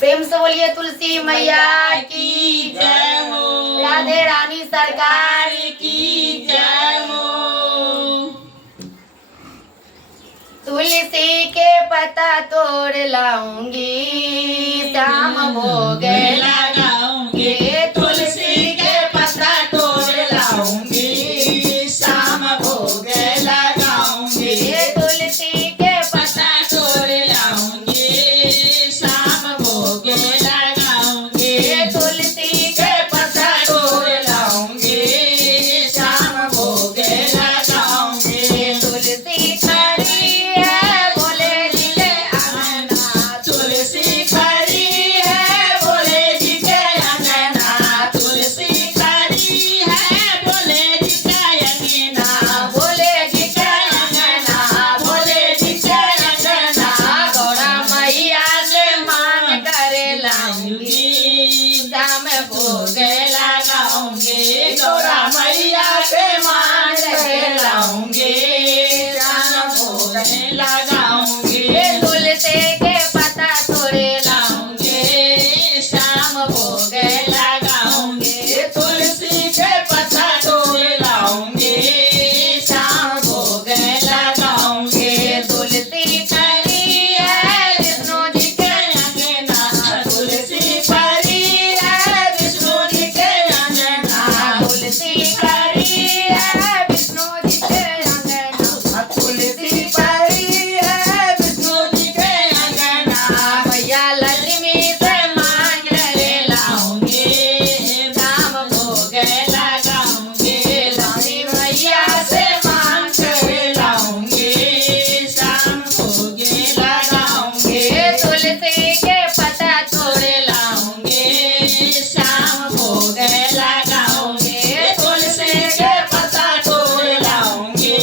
प्रेम से बोलिए तुलसी मैया की जय हो। राधे रानी सरकार की जय हो। तुलसी के पत्ता तोड़ लाऊंगी शाम भोग लगाऊंगी तुलसी के पत्ता तोड़ लाऊंगी शाम भोग लगाऊंगी तुलसी के पत्ता तोड़ लाऊंगी शाम भोग लगाऊंगी तुलसी के पत्ता तोड़ लाऊंगी शाम भोग लगाऊंगी तुलसी खड़ी है भोले जी के अंगना तुलसी खड़ी है भोले जी के अंगना तुलसी खड़ी है भोले जी के अंगना भोले जी के अंगना भोले जी के अंगना गौरा मैया से मान करे लाऊंगी शाम भोग लगाऊंगी गौरा मैया के मान के लाऊंगी शाम भोग लगाऊंगी तुलसी के पत्ता तोड़े लाऊंगी शाम भोग लगाऊंगी तुलसी के पत्ता तोड़ लाऊंगी शाम भोग लगाऊंगी तुलसी खड़ी है विष्णु जी के अंगना तुलसी खड़ी है विष्णु जी के अंगना तुलसी खड़ी है विष्णु जी के अंगना तुलसी खड़ी है विष्णु जी के अंगना मैया लक्ष्मी से मान करे लाऊंगी शाम भोग लगाऊंगी लक्ष्मी मैया से मान कर लाऊंगी शाम भोग लगाऊंगी तुलसी के पत्ता तोड़े लाऊंगी शाम भोग लगाऊंगी तुलसी के पत्ता तोड़ लाऊंगी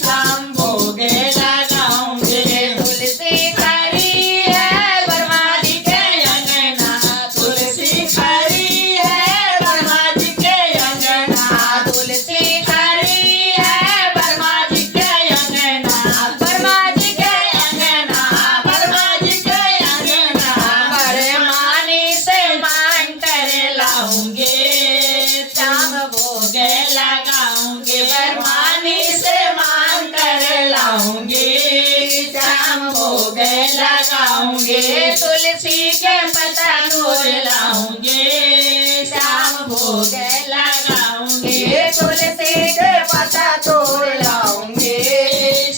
शाम भोग लगाऊंगी तुलसी खड़ी है वर्मा जी के अंगना तुलसी खड़ी है वर्मा जी के अंगना तुलसी खड़ी है वर्मा जी के अंगना वर्मा जी के अंगना वर्मा जी के अंगना बरमानी से मान करे लाऊंगी शाम भोग लगाऊंगी बरमानी से मान कर लाऊंगी शाम भोग लगाऊंगी तुलसी के पत्ता तोड़ लाऊंगी शाम भोग लगाऊंगी तुलसी के पत्ता तोड़ लाऊंगी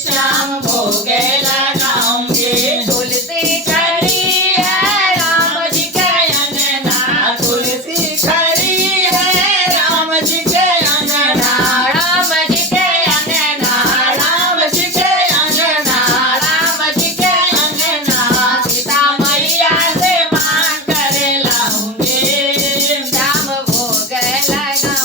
शाम भोग लगाऊंगी तुलसी खड़ी है राम जी के अंगना तुलसी खड़ी है राम जी के अंगना राम जी के अंगना राम जी के अंगना राम जी के अंगना सीता मैया से मान कर लाऊंगी शाम भोग लगा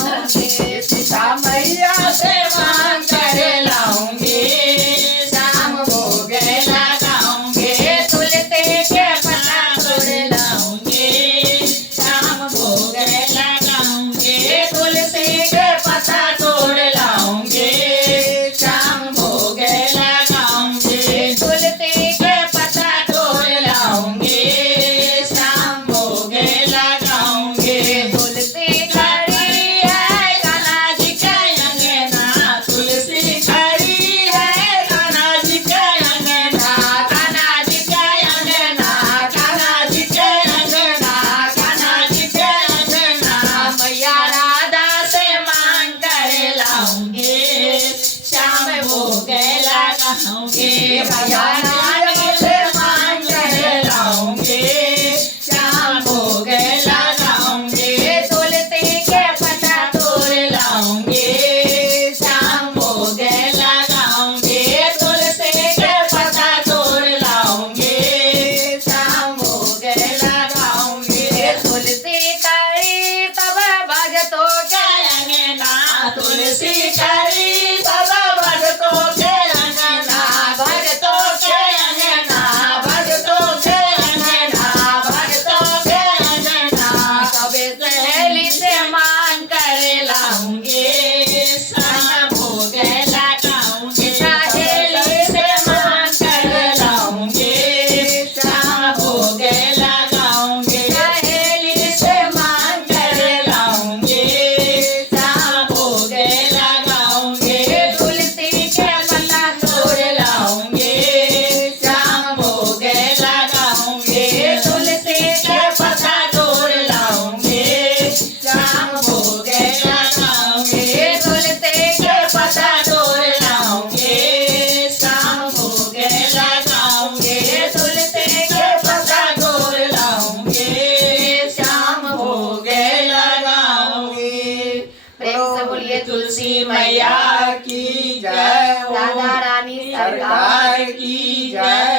तुलसी मैया की जय हो राधा रानी सरकार की जय